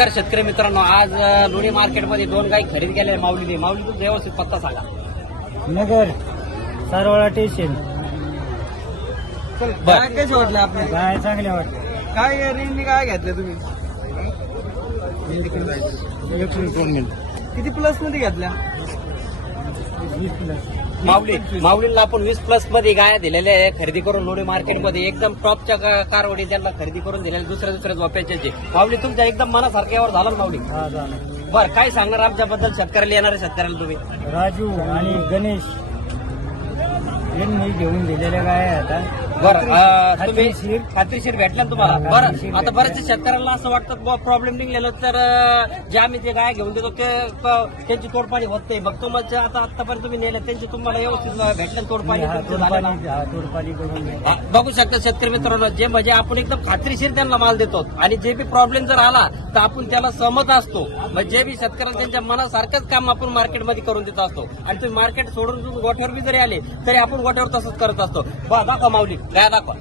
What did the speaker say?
नमस्कार शेतकरी मित्रांनो आज लोणी मार्केटमध्ये दोन गाई खरेदी केल्या माऊलीने माऊली तुमचा व्यवस्थित पत्ता सांगा. नगर सारवाडा स्टेशन बर. काय कसे वाटले आपले? गाय चांगल्या वाटतं काय रेंजने काय घेतले तुम्ही? किती प्लसमध्ये घेतल्या? वीस प्लस माऊली माऊलीला आपण वीस प्लसमध्ये गाया दिलेल्या आहे खरेदी करून लोणी मार्केटमध्ये एकदम टॉपच्या कारवडी त्यांना खरेदी करून दिलेल्या दुसऱ्या दुसऱ्या झोप्याचे. जे. माऊली तुमच्या एकदम मनासारख्या यावर झाला ना माऊली? हा बर काय सांगणार आमच्याबद्दल? शेतकऱ्याला येणाऱ्या शेतकऱ्याला तुम्ही? राजू आणि गणेश. यांनी घेऊन दिलेल्या गाय आहेत आता बरं अ, तुम्ही खात्रीशीर. ना तुम्हाला हा, बरं खात्रीशीर आता बऱ्याचशा शेतकऱ्यांना असं वाटतं प्रॉब्लेम निघलेलं तर अ, जे आम्ही जे गाय घेऊन देतो ते त्यांची तोडपाणी होत नाही मग तुमच्या आता आतापर्यंत तुम्ही नेल्या त्यांची तुम्हाला व्यवस्थित भेटल्या तोडपाणी हा तुमचं झालं ना? तोडपाणी हा तोडपाणी करून. हा, बघू शकता शेतकरी मित्रांनो जे म्हणजे आपण एकदम खात्रीशीर त्यांना माल देतो आणि जे बी प्रॉब्लेम जर आला तर आपण त्याला सहमत असतो मग जे बी शेतकऱ्यांना त्यांच्या मनासारखंच काम आपण मार्केटमध्ये करून देत असतो आणि तुम्ही मार्केट सोडून तुम्ही गोठ्यावर बी जरी आले तरी आपण गोठ्यावर तसंच करत असतो. बा दाखवा माऊली. काय दाखवा.